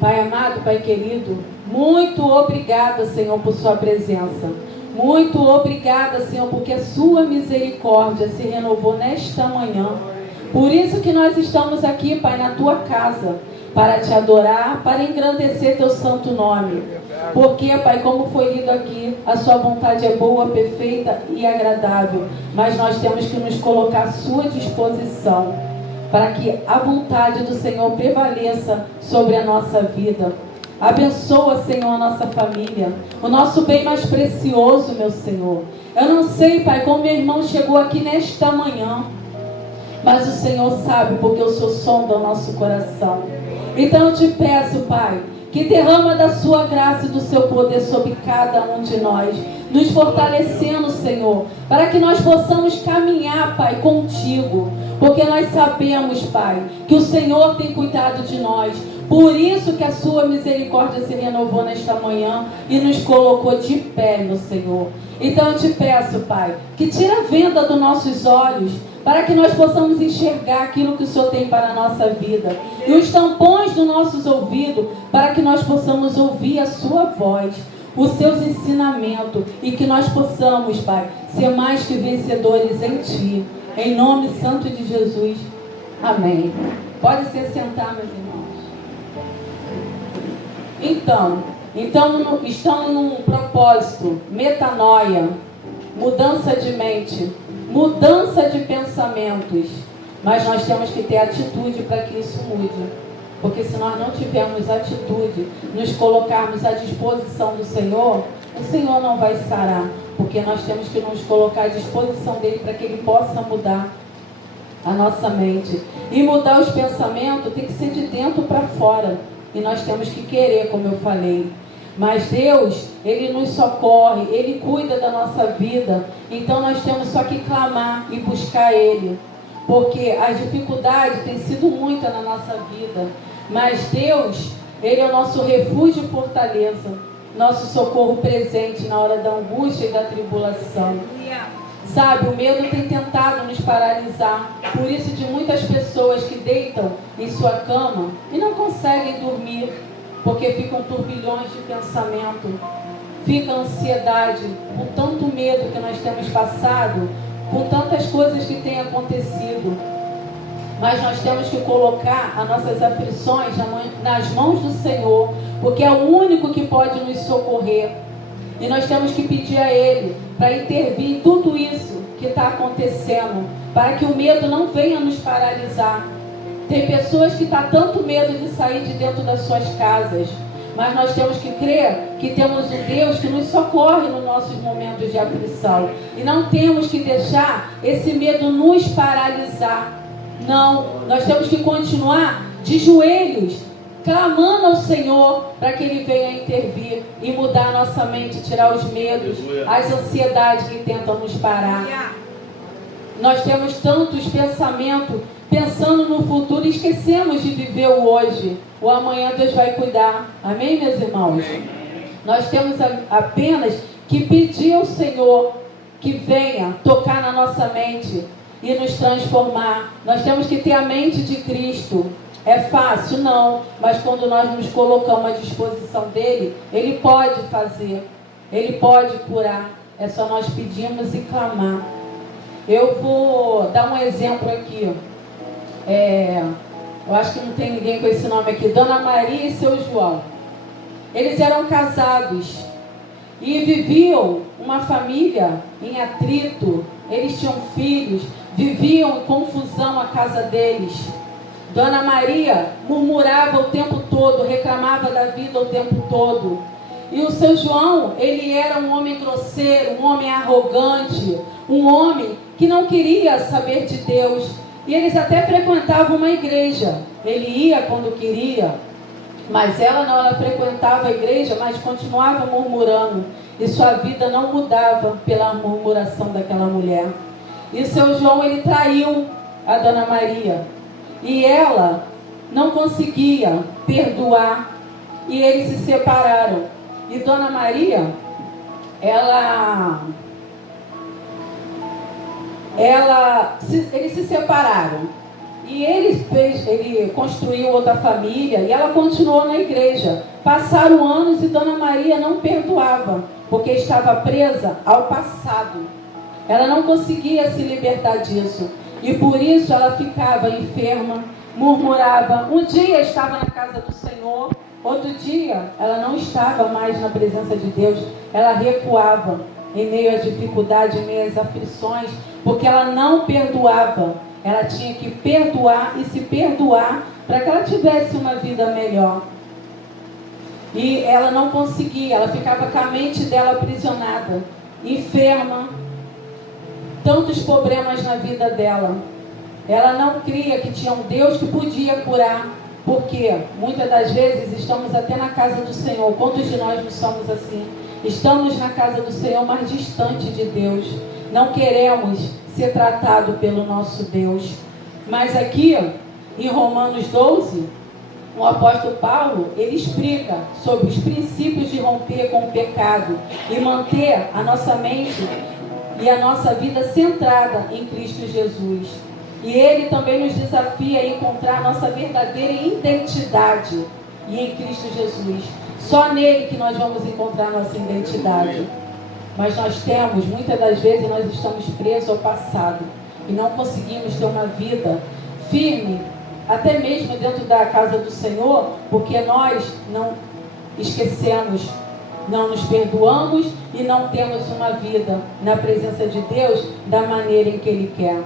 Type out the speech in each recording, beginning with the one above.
Pai amado, Pai querido, muito obrigada, Senhor, por sua presença. Muito obrigada, Senhor, porque a sua misericórdia se renovou nesta manhã. Por isso que nós estamos aqui, Pai, na tua casa, para te adorar, para engrandecer teu santo nome. Porque, Pai, como foi lido aqui, a sua vontade é boa, perfeita e agradável. Mas nós temos que nos colocar à sua disposição, para que a vontade do Senhor prevaleça sobre a nossa vida. Abençoa, Senhor, a nossa família, o nosso bem mais precioso, meu Senhor. Eu não sei, Pai, como meu irmão chegou aqui nesta manhã, mas o Senhor sabe, porque o Senhor sonda o nosso coração. Então eu te peço, Pai, que derrama da sua graça e do seu poder sobre cada um de nós, nos fortalecendo, Senhor, para que nós possamos caminhar, Pai, contigo, porque nós sabemos, Pai, que o Senhor tem cuidado de nós. Por isso que a sua misericórdia se renovou nesta manhã e nos colocou de pé, meu Senhor. Então eu te peço, Pai, que tira a venda dos nossos olhos, para que nós possamos enxergar aquilo que o Senhor tem para a nossa vida. E os tampões dos nossos ouvidos, para que nós possamos ouvir a sua voz, os seus ensinamentos, e que nós possamos, Pai, ser mais que vencedores em Ti. Em nome santo de Jesus. Amém. Pode se sentar, meus irmãos. Então, estamos num propósito, metanoia, mudança de mente, mudança de pensamentos. Mas nós temos que ter atitude para que isso mude. Porque se nós não tivermos atitude, nos colocarmos à disposição do Senhor, o Senhor não vai sarar. Porque nós temos que nos colocar à disposição dele para que ele possa mudar a nossa mente. E mudar os pensamentos tem que ser de dentro para fora. E nós temos que querer, como eu falei. Mas Deus, Ele nos socorre, Ele cuida da nossa vida. Então nós temos só que clamar e buscar Ele. Porque as dificuldades têm sido muitas na nossa vida. Mas Deus, Ele é o nosso refúgio e fortaleza. Nosso socorro presente na hora da angústia e da tribulação. Sabe, o medo tem tentado nos paralisar. Por isso de muitas pessoas que deitam em sua cama e não conseguem dormir, porque ficam turbilhões de pensamento, fica ansiedade, com tanto medo que nós temos passado, com tantas coisas que têm acontecido. Mas nós temos que colocar as nossas aflições nas mãos do Senhor, porque é o único que pode nos socorrer. E nós temos que pedir a Ele para intervir em tudo isso que está acontecendo, para que o medo não venha nos paralisar. Tem pessoas que estão tanto medo de sair de dentro das suas casas, mas nós temos que crer que temos um Deus que nos socorre nos nossos momentos de aflição. E não temos que deixar esse medo nos paralisar. Não, nós temos que continuar de joelhos, clamando ao Senhor para que Ele venha intervir e mudar a nossa mente, tirar os medos, as ansiedades que tentam nos parar. Nós temos tantos pensamentos, pensando no futuro, e esquecemos de viver o hoje. O amanhã Deus vai cuidar. Amém, meus irmãos? Nós temos apenas que pedir ao Senhor que venha tocar na nossa mente e nos transformar. Nós temos que ter a mente de Cristo. É fácil? Não. Mas quando nós nos colocamos à disposição dele, Ele pode fazer. Ele pode curar. É só nós pedirmos e clamar. Eu vou dar um exemplo aqui. Eu acho que não tem ninguém com esse nome aqui. Dona Maria e seu João. Eles eram casados e viviam uma família em atrito. Eles tinham filhos, viviam em confusão a casa deles. Dona Maria murmurava o tempo todo, reclamava da vida o tempo todo. E o seu João, ele era um homem grosseiro, um homem arrogante, um homem que não queria saber de Deus. E eles até frequentavam uma igreja. Ele ia quando queria, mas ela frequentava a igreja, mas continuava murmurando. E sua vida não mudava pela murmuração daquela mulher. E seu João, ele traiu a Dona Maria. E ela não conseguia perdoar. E eles se separaram. E Dona Maria, eles se separaram. E ele construiu outra família e ela continuou na igreja. Passaram anos e Dona Maria não perdoava, porque estava presa ao passado. Ela não conseguia se libertar disso. E por isso ela ficava enferma, murmurava. Um dia estava na casa do Senhor, outro dia ela não estava mais na presença de Deus. Ela recuava em meio às dificuldades, em meio às aflições, porque ela não perdoava. Ela tinha que perdoar e se perdoar para que ela tivesse uma vida melhor. E ela não conseguia, ela ficava com a mente dela aprisionada, enferma, tantos problemas na vida dela. Ela não cria que tinha um Deus que podia curar, porque muitas das vezes estamos até na casa do Senhor. Quantos de nós não somos assim? Estamos na casa do Senhor, mas distante de Deus. Não queremos ser tratado pelo nosso Deus. Mas aqui, em Romanos 12, o apóstolo Paulo, ele explica sobre os princípios de romper com o pecado e manter a nossa mente e a nossa vida centrada em Cristo Jesus. E ele também nos desafia a encontrar a nossa verdadeira identidade e em Cristo Jesus. Só nele que nós vamos encontrar a nossa identidade. Mas nós temos, muitas das vezes, nós estamos presos ao passado e não conseguimos ter uma vida firme, até mesmo dentro da casa do Senhor, porque nós não esquecemos, não nos perdoamos e não temos uma vida na presença de Deus da maneira em que Ele quer.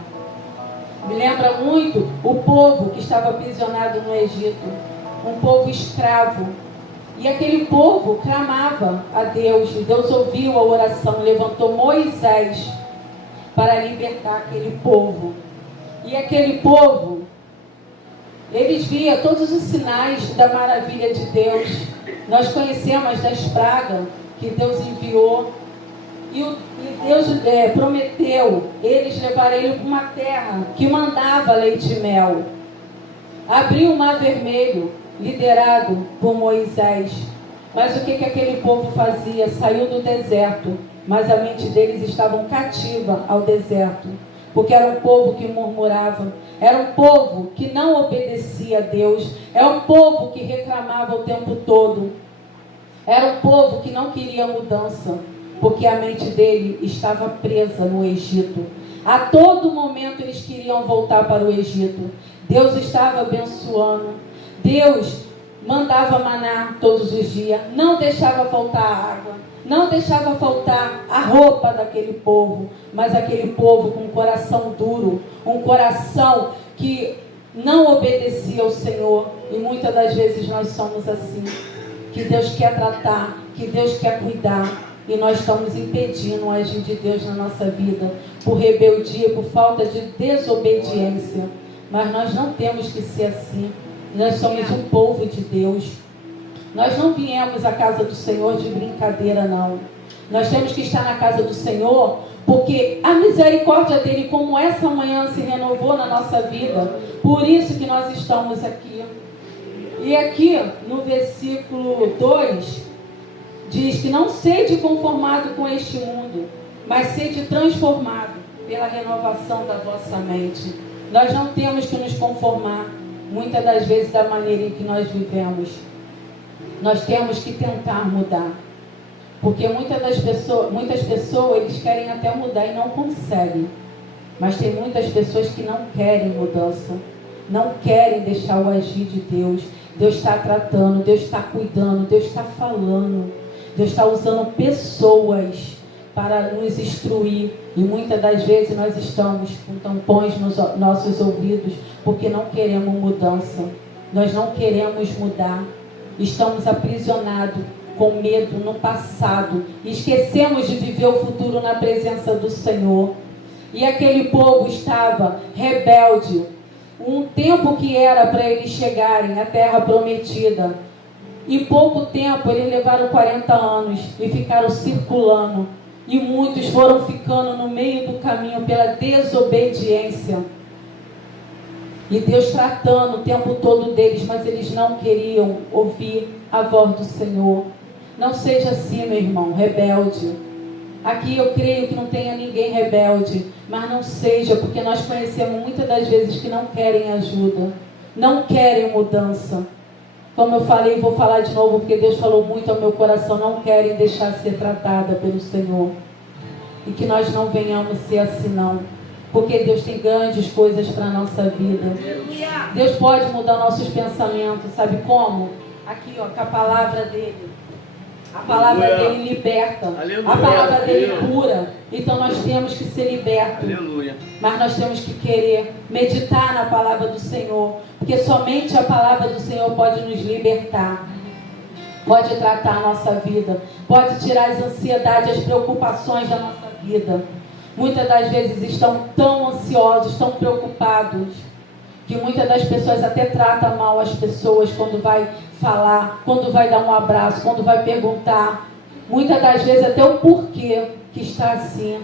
Me lembra muito o povo que estava aprisionado no Egito, um povo escravo. E aquele povo clamava a Deus, e Deus ouviu a oração, levantou Moisés para libertar aquele povo. E aquele povo, eles viam todos os sinais da maravilha de Deus. Nós conhecemos das pragas que Deus enviou. E Deus prometeu eles levarem ele para uma terra que mandava leite e mel. Abriu o mar vermelho, liderado por Moisés. Mas o que aquele povo fazia? Saiu do deserto, mas a mente deles estava cativa ao deserto, porque era um povo que murmurava, era um povo que não obedecia a Deus, era um povo que reclamava o tempo todo, era um povo que não queria mudança, porque a mente dele estava presa no Egito. A todo momento eles queriam voltar para o Egito. Deus estava abençoando, Deus mandava maná todos os dias, não deixava faltar água, não deixava faltar a roupa daquele povo, mas aquele povo com um coração duro, um coração que não obedecia ao Senhor. E muitas das vezes nós somos assim, que Deus quer tratar, que Deus quer cuidar, e nós estamos impedindo o agir de Deus na nossa vida, por rebeldia, por falta de desobediência. Mas nós não temos que ser assim. Nós somos um povo de Deus. Nós não viemos à casa do Senhor de brincadeira, não. Nós temos que estar na casa do Senhor, porque a misericórdia dele, como essa manhã, se renovou na nossa vida. Por isso que nós estamos aqui. E aqui, no versículo 2, diz que não sede conformado com este mundo, mas sede transformado pela renovação da vossa mente. Nós não temos que nos conformar, muitas das vezes, da maneira em que nós vivemos. Nós temos que tentar mudar. Porque muitas pessoas, eles querem até mudar e não conseguem. Mas tem muitas pessoas que não querem mudança. Não querem deixar o agir de Deus. Deus está tratando, Deus está cuidando, Deus está falando. Deus está usando pessoas para nos instruir. E muitas das vezes nós estamos com tampões nos nossos ouvidos, porque não queremos mudança. Nós não queremos mudar. Estamos aprisionados com medo no passado. Esquecemos de viver o futuro na presença do Senhor. E aquele povo estava rebelde. Um tempo que era para eles chegarem à terra prometida. Em pouco tempo eles levaram 40 anos e ficaram circulando. E muitos foram ficando no meio do caminho pela desobediência. E Deus tratando o tempo todo deles, mas eles não queriam ouvir a voz do Senhor. Não seja assim, meu irmão, rebelde. Aqui eu creio que não tenha ninguém rebelde, mas não seja, porque nós conhecemos muitas das vezes que não querem ajuda, não querem mudança. Como eu falei, vou falar de novo, porque Deus falou muito ao meu coração, não querem deixar ser tratada pelo Senhor. E que nós não venhamos ser assim não, porque Deus tem grandes coisas para a nossa vida. Deus pode mudar nossos pensamentos, sabe como? Aqui, ó, com a palavra dele. A palavra dele liberta. Aleluia. A palavra dele cura. Então nós temos que ser libertos. Aleluia. Mas nós temos que querer meditar na palavra do Senhor. Porque somente a palavra do Senhor pode nos libertar. Pode tratar a nossa vida. Pode tirar as ansiedades, as preocupações da nossa vida. Muitas das vezes estão tão ansiosos, tão preocupados, que muitas das pessoas até tratam mal as pessoas quando vai falar, quando vai dar um abraço, quando vai perguntar. Muitas das vezes até o porquê que está assim.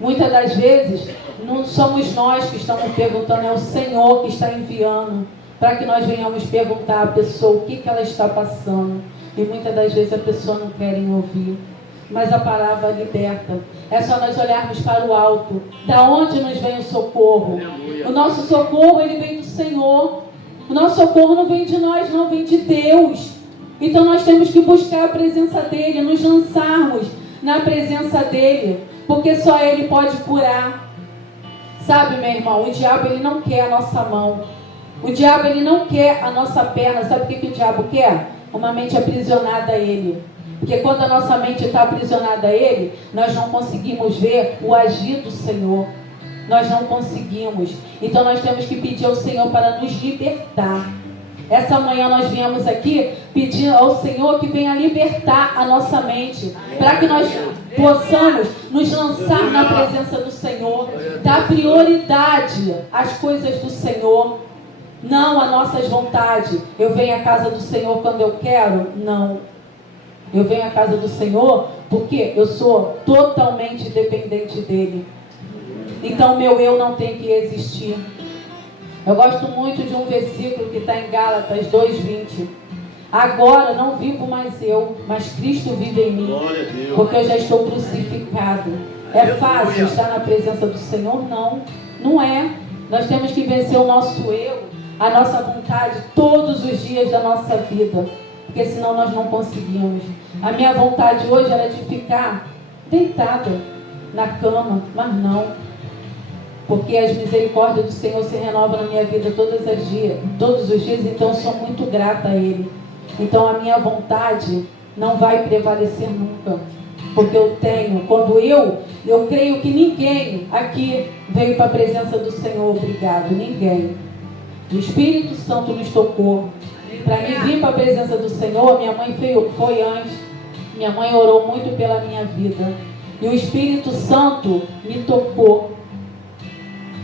Muitas das vezes não somos nós que estamos perguntando, é o Senhor que está enviando para que nós venhamos perguntar à pessoa o que ela está passando. E muitas das vezes a pessoa não quer ouvir. Mas a palavra liberta. É só nós olharmos para o alto. Da onde nos vem o socorro? Aleluia. O nosso socorro, ele vem do Senhor. O nosso socorro não vem de nós, não, vem de Deus. Então nós temos que buscar a presença dEle, nos lançarmos na presença dEle, porque só Ele pode curar. Sabe, meu irmão, o diabo ele não quer a nossa mão. O diabo ele não quer a nossa perna. Sabe o que o diabo quer? Uma mente aprisionada a ele. Porque quando a nossa mente está aprisionada a ele, nós não conseguimos ver o agir do Senhor. Nós não conseguimos. Então nós temos que pedir ao Senhor para nos libertar. Essa manhã nós viemos aqui pedir ao Senhor que venha libertar a nossa mente, para que nós possamos nos lançar na presença do Senhor, dar prioridade às coisas do Senhor, não às nossas vontades. Eu venho à casa do Senhor quando eu quero? Não. Eu venho à casa do Senhor porque eu sou totalmente dependente dEle. Então meu eu não tem que existir. Eu gosto muito de um versículo que está em Gálatas 2:20. Agora não vivo mais eu, mas Cristo vive em mim, porque eu já estou crucificado. É fácil estar na presença do Senhor? Não, não é. Nós temos que vencer o nosso eu, a nossa vontade, todos os dias da nossa vida, porque senão nós não conseguimos. A minha vontade hoje era de ficar deitada na cama, mas não. Porque as misericórdias do Senhor se renovam na minha vida todos os dias, então eu sou muito grata a Ele. Então a minha vontade não vai prevalecer nunca, porque eu tenho, quando eu creio que ninguém aqui veio para a presença do Senhor, obrigado, ninguém. O Espírito Santo nos tocou. Para mim vir para a presença do Senhor, minha mãe foi antes, minha mãe orou muito pela minha vida, e o Espírito Santo me tocou.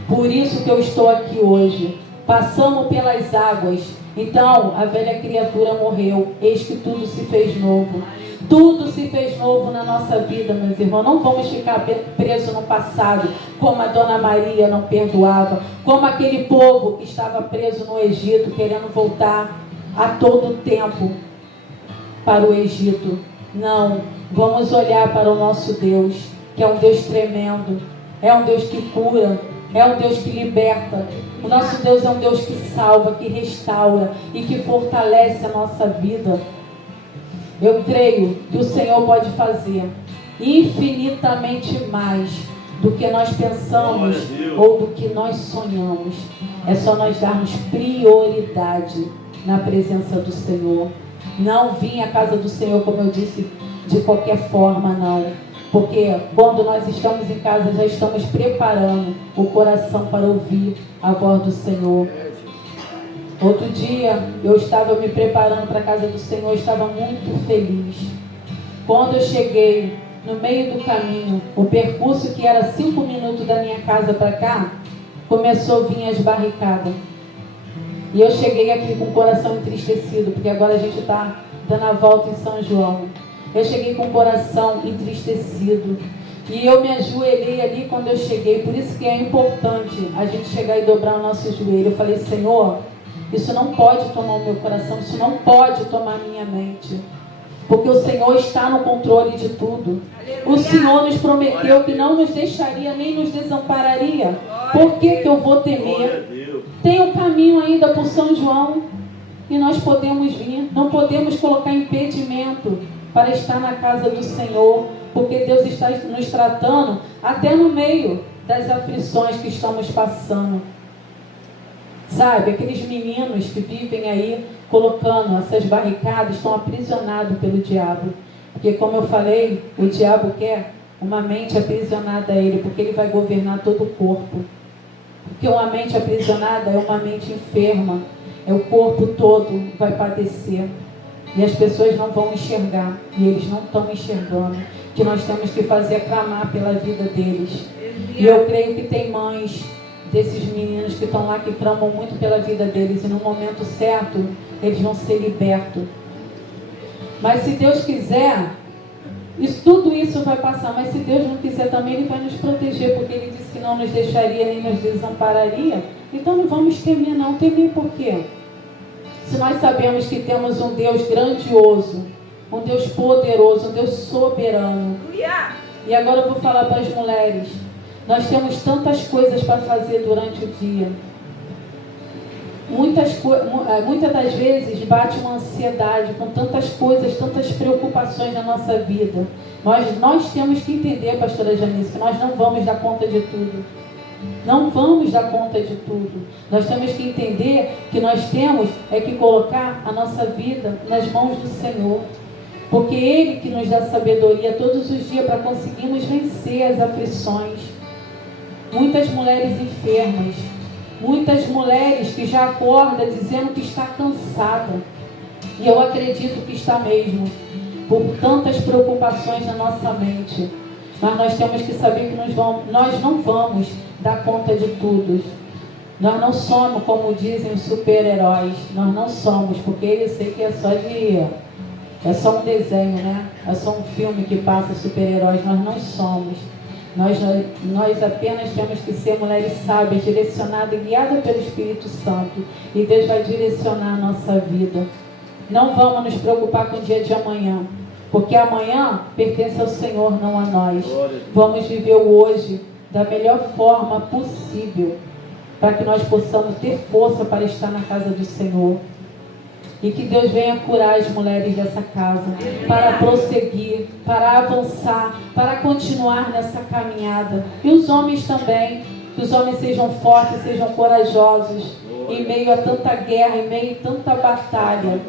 Por isso que eu estou aqui hoje. Passamos pelas águas. Então a velha criatura morreu. Eis que tudo se fez novo. Tudo se fez novo na nossa vida, meus irmãos. Não vamos ficar presos no passado, como a Dona Maria não perdoava, como aquele povo que estava preso no Egito, querendo voltar a todo tempo para o Egito. Não, vamos olhar para o nosso Deus, que é um Deus tremendo, é um Deus que cura, é um Deus que liberta. O nosso Deus é um Deus que salva, que restaura e que fortalece a nossa vida. Eu creio que o Senhor pode fazer infinitamente mais do que nós pensamos ou do que nós sonhamos. É só nós darmos prioridade na presença do Senhor. Não vim à casa do Senhor, como eu disse, de qualquer forma, não. Porque quando nós estamos em casa, já estamos preparando o coração para ouvir a voz do Senhor. Outro dia, eu estava me preparando para a casa do Senhor, estava muito feliz. Quando eu cheguei no meio do caminho, o percurso que era 5 minutos da minha casa para cá, começou a vir as barricadas. E eu cheguei aqui com o coração entristecido, porque agora a gente está dando a volta em São João. Eu cheguei com o coração entristecido. E eu me ajoelhei ali quando eu cheguei. Por isso que é importante a gente chegar e dobrar o nosso joelho. Eu falei, Senhor, isso não pode tomar o meu coração, isso não pode tomar a minha mente. porque o Senhor está no controle de tudo. O Senhor nos prometeu que não nos deixaria nem nos desampararia. Por que eu vou temer? Tem um caminho ainda por São João e nós podemos vir. Não podemos colocar impedimento para estar na casa do Senhor, porque Deus está nos tratando até no meio das aflições que estamos passando. Sabe, aqueles meninos que vivem aí colocando essas barricadas, estão aprisionados pelo diabo. Porque, como eu falei, o diabo quer uma mente aprisionada a ele, porque ele vai governar todo o corpo. Porque uma mente aprisionada é uma mente enferma, é o corpo todo vai padecer. E as pessoas não vão enxergar, e eles não estão enxergando. O que nós temos que fazer é clamar pela vida deles. E eu creio que tem mães desses meninos que estão lá, que clamam muito pela vida deles, e no momento certo, eles vão ser libertos. Mas se Deus quiser, tudo isso vai passar, mas se Deus não quiser também, Ele vai nos proteger, porque Ele disse que não nos deixaria nem nos desampararia. Então não vamos temer não. Temer por quê? Se nós sabemos que temos um Deus grandioso, um Deus poderoso, um Deus soberano. E agora eu vou falar para as mulheres. Nós temos tantas coisas para fazer durante o dia. Muitas das vezes bate uma ansiedade com tantas coisas, tantas preocupações na nossa vida. Nós temos que entender, pastora Janice, que nós não vamos dar conta de tudo. Não vamos dar conta de tudo. Nós temos que entender que nós temos que colocar a nossa vida nas mãos do Senhor. Porque Ele que nos dá sabedoria todos os dias para conseguirmos vencer as aflições. Muitas mulheres enfermas. Muitas mulheres que já acordam dizendo que está cansada. E eu acredito que está mesmo. Por tantas preocupações na nossa mente. Mas nós temos que saber que nós não vamos dar conta de tudo. Nós não somos, como dizem os super-heróis. Nós não somos, porque eu sei que é só um desenho, né? É só um filme que passa super-heróis. Nós não somos. Nós apenas temos que ser mulheres sábias, direcionadas e guiadas pelo Espírito Santo. E Deus vai direcionar a nossa vida. Não vamos nos preocupar com o dia de amanhã. Porque amanhã pertence ao Senhor, não a nós. Vamos viver o hoje da melhor forma possível. Para que nós possamos ter força para estar na casa do Senhor. E que Deus venha curar as mulheres dessa casa, para prosseguir, para avançar, para continuar nessa caminhada. E os homens também, que os homens sejam fortes, sejam corajosos, em meio a tanta guerra, em meio a tanta batalha.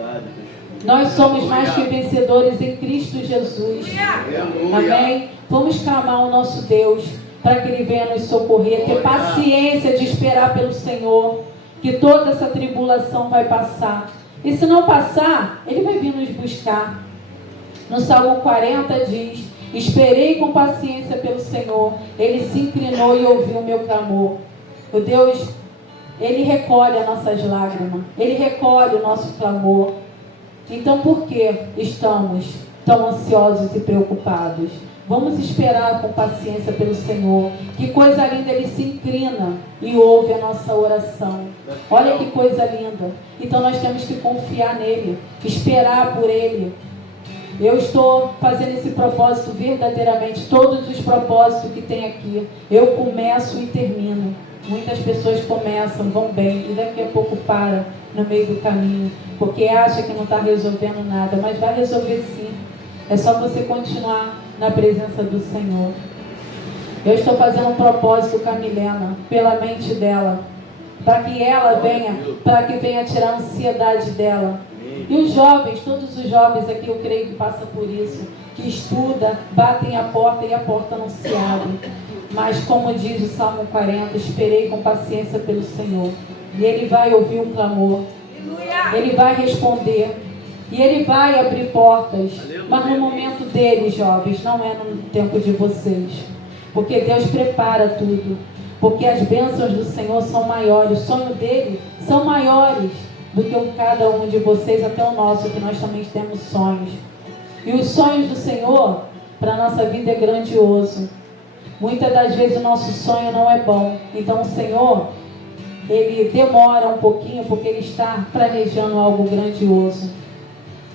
Nós somos mais que vencedores em Cristo Jesus. Amém? Vamos clamar ao nosso Deus, para que Ele venha nos socorrer, ter paciência de esperar pelo Senhor, que toda essa tribulação vai passar. E se não passar, Ele vai vir nos buscar. No Salmo 40 diz: esperei com paciência pelo Senhor, Ele se inclinou e ouviu o meu clamor. O Deus, Ele recolhe as nossas lágrimas, Ele recolhe o nosso clamor. Então por que estamos tão ansiosos e preocupados? Vamos esperar com paciência pelo Senhor. Que coisa linda, Ele se inclina e ouve a nossa oração. Olha que coisa linda. Então nós temos que confiar nele, esperar por Ele. Eu estou fazendo esse propósito verdadeiramente, todos os propósitos que tem aqui. Eu começo e termino. Muitas pessoas começam, vão bem, e daqui a pouco para no meio do caminho, porque acha que não está resolvendo nada, mas vai resolver sim. É só você continuar na presença do Senhor. Eu estou fazendo um propósito com a Milena, pela mente dela, para que ela venha, para que venha tirar a ansiedade dela. E os jovens, todos os jovens aqui, eu creio que passam por isso, que estuda, batem a porta e a porta não se abre. Mas como diz o Salmo 40, esperei com paciência pelo Senhor. E Ele vai ouvir um clamor. Ele vai responder. E Ele vai abrir portas. Mas no momento dele, jovens, não é no tempo de vocês. Porque Deus prepara tudo. Porque as bênçãos do Senhor são maiores. O sonho dele são maiores do que cada um de vocês, até o nosso, que nós também temos sonhos. E os sonhos do Senhor para a nossa vida é grandioso. Muitas das vezes o nosso sonho não é bom. Então o Senhor, Ele demora um pouquinho, porque Ele está planejando algo grandioso.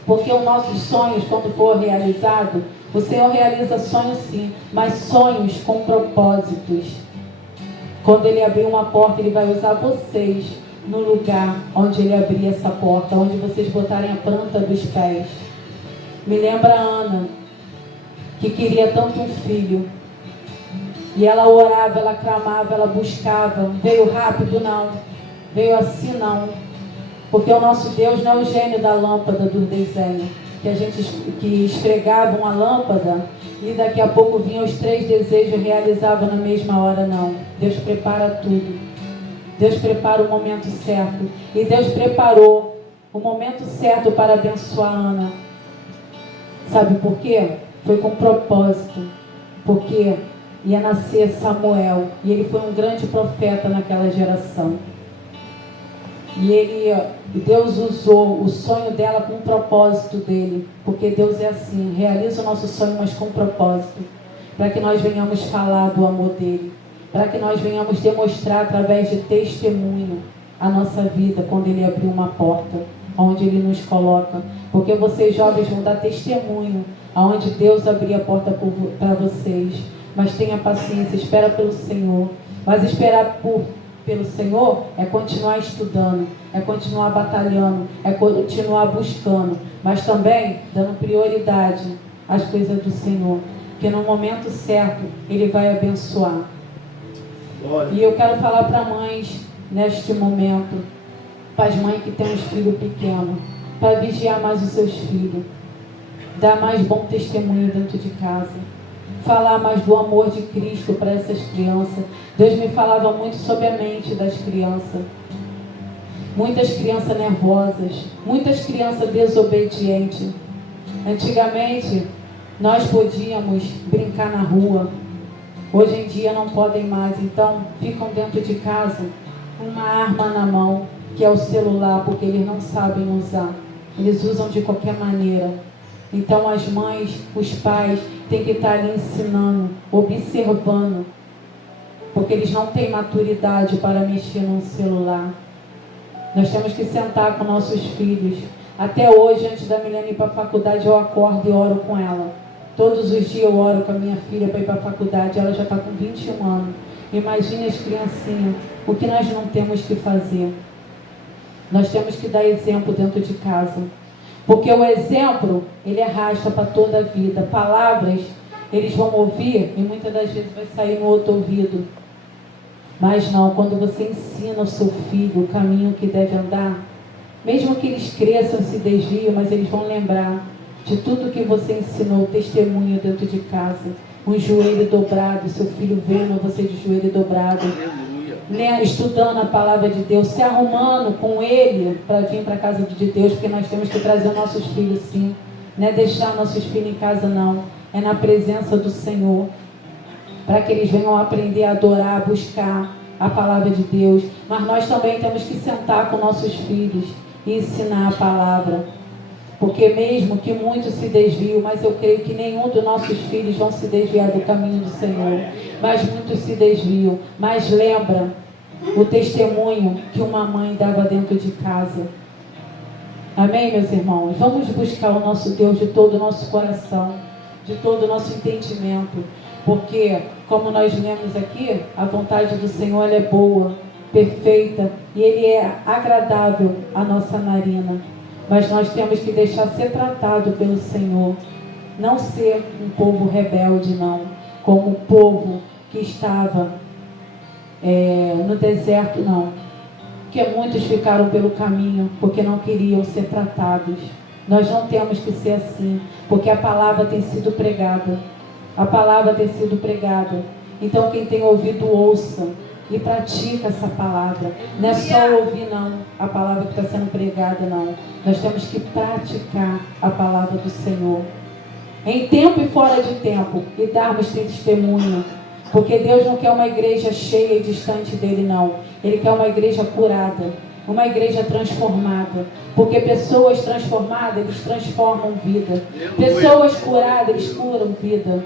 Porque os nossos sonhos, quando for realizado, o Senhor realiza sonhos sim, mas sonhos com propósitos. Quando Ele abrir uma porta, Ele vai usar vocês no lugar onde Ele abrir essa porta, onde vocês botarem a planta dos pés. Me lembra a Ana, que queria tanto um filho. E ela orava, ela clamava, ela buscava. Veio rápido? Não. Veio assim? Não. Porque o nosso Deus não é o gênio da lâmpada do desenho. Que esfregavam a lâmpada e daqui a pouco vinham os 3 desejos e realizavam na mesma hora. Não. Deus prepara tudo. Deus prepara o momento certo. E Deus preparou o momento certo para abençoar a Ana. Sabe por quê? Foi com propósito. Porque ia nascer Samuel. E ele foi um grande profeta naquela geração. E Deus usou o sonho dela com o propósito dele. Porque Deus é assim, realiza o nosso sonho, mas com propósito. Para que nós venhamos falar do amor dele. Para que nós venhamos demonstrar através de testemunho a nossa vida quando ele abriu uma porta, onde ele nos coloca. Porque vocês jovens vão dar testemunho aonde Deus abrir a porta para vocês. Mas tenha paciência, espera pelo Senhor. Mas esperar pelo Senhor é continuar estudando, é continuar batalhando, é continuar buscando, mas também dando prioridade às coisas do Senhor, que no momento certo Ele vai abençoar. E eu quero falar para mães neste momento, para as mães que têm os filhos pequenos, para vigiar mais os seus filhos, dar mais bom testemunho dentro de casa, falar mais do amor de Cristo para essas crianças. Deus me falava muito sobre a mente das crianças. Muitas crianças nervosas, muitas crianças desobedientes. Antigamente, nós podíamos brincar na rua. Hoje em dia não podem mais. Então, ficam dentro de casa com uma arma na mão, que é o celular, porque eles não sabem usar. Eles usam de qualquer maneira. Então, as mães, os pais, têm que estar ali ensinando, observando, porque eles não têm maturidade para mexer num celular. Nós temos que sentar com nossos filhos. Até hoje, antes da Milene ir para a faculdade, eu acordo e oro com ela. Todos os dias eu oro com a minha filha para ir para a faculdade. Ela já está com 21 anos. Imagine as criancinhas. O que nós não temos que fazer? Nós temos que dar exemplo dentro de casa. Porque o exemplo, ele arrasta para toda a vida. Palavras, eles vão ouvir e muitas das vezes vai sair no outro ouvido. Mas não, quando você ensina o seu filho o caminho que deve andar, mesmo que eles cresçam, se desviem, mas eles vão lembrar de tudo que você ensinou, testemunho dentro de casa. Um joelho dobrado, seu filho vendo você de joelho dobrado. Né, estudando a palavra de Deus, se arrumando com ele para vir para a casa de Deus, porque nós temos que trazer nossos filhos sim, não é deixar nossos filhos em casa não, é na presença do Senhor, para que eles venham aprender a adorar, a buscar a palavra de Deus. Mas nós também temos que sentar com nossos filhos e ensinar a palavra, porque mesmo que muitos se desviam, mas eu creio que nenhum dos nossos filhos vão se desviar do caminho do Senhor, mas muitos se desviam. Mas lembra o testemunho que uma mãe dava dentro de casa. Amém, meus irmãos? Vamos buscar o nosso Deus de todo o nosso coração, de todo o nosso entendimento, porque, como nós lemos aqui, a vontade do Senhor ela é boa, perfeita, e Ele é agradável à nossa narina. Mas nós temos que deixar ser tratado pelo Senhor. Não ser um povo rebelde, não. Como o povo que estava no deserto, não. Porque muitos ficaram pelo caminho, porque não queriam ser tratados. Nós não temos que ser assim, porque a palavra tem sido pregada. A palavra tem sido pregada. Então quem tem ouvido, ouça. E pratica essa palavra. Não é só ouvir, não, a palavra que está sendo pregada, não. Nós temos que praticar a palavra do Senhor. Em tempo e fora de tempo. E darmos testemunho. Porque Deus não quer uma igreja cheia e distante dele, não. Ele quer uma igreja curada. Uma igreja transformada. Porque pessoas transformadas, eles transformam vida. Pessoas curadas, eles curam vida.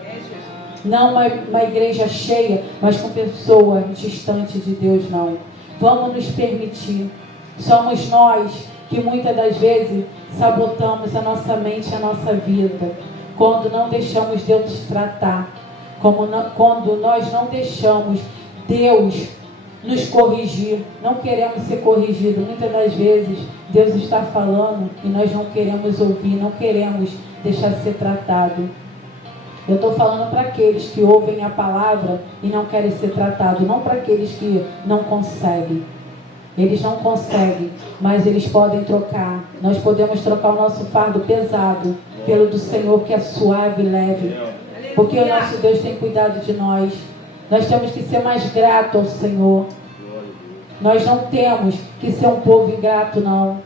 Não uma igreja cheia, mas com pessoas distantes de Deus, não. Vamos nos permitir. Somos nós que muitas das vezes sabotamos a nossa mente e a nossa vida, quando não deixamos Deus tratar, quando nós não deixamos Deus nos corrigir, não queremos ser corrigidos. Muitas das vezes Deus está falando e nós não queremos ouvir, não queremos deixar ser tratado. Eu estou falando para aqueles que ouvem a palavra e não querem ser tratados, não para aqueles que não conseguem. Eles não conseguem, mas eles podem trocar. Nós podemos trocar o nosso fardo pesado pelo do Senhor, que é suave e leve. Porque o nosso Deus tem cuidado de nós. Nós temos que ser mais gratos ao Senhor. Nós não temos que ser um povo ingrato, não.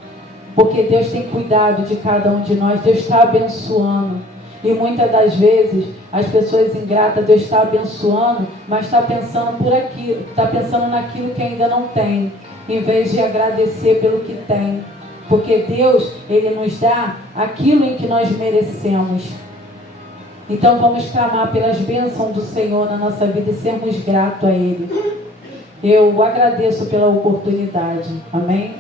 Porque Deus tem cuidado de cada um de nós. Deus está abençoando. E muitas das vezes, as pessoas ingratas, Deus está abençoando, mas está pensando por aquilo, está pensando naquilo que ainda não tem, em vez de agradecer pelo que tem. Porque Deus, Ele nos dá aquilo em que nós merecemos. Então vamos clamar pelas bênçãos do Senhor na nossa vida e sermos gratos a Ele. Eu agradeço pela oportunidade. Amém?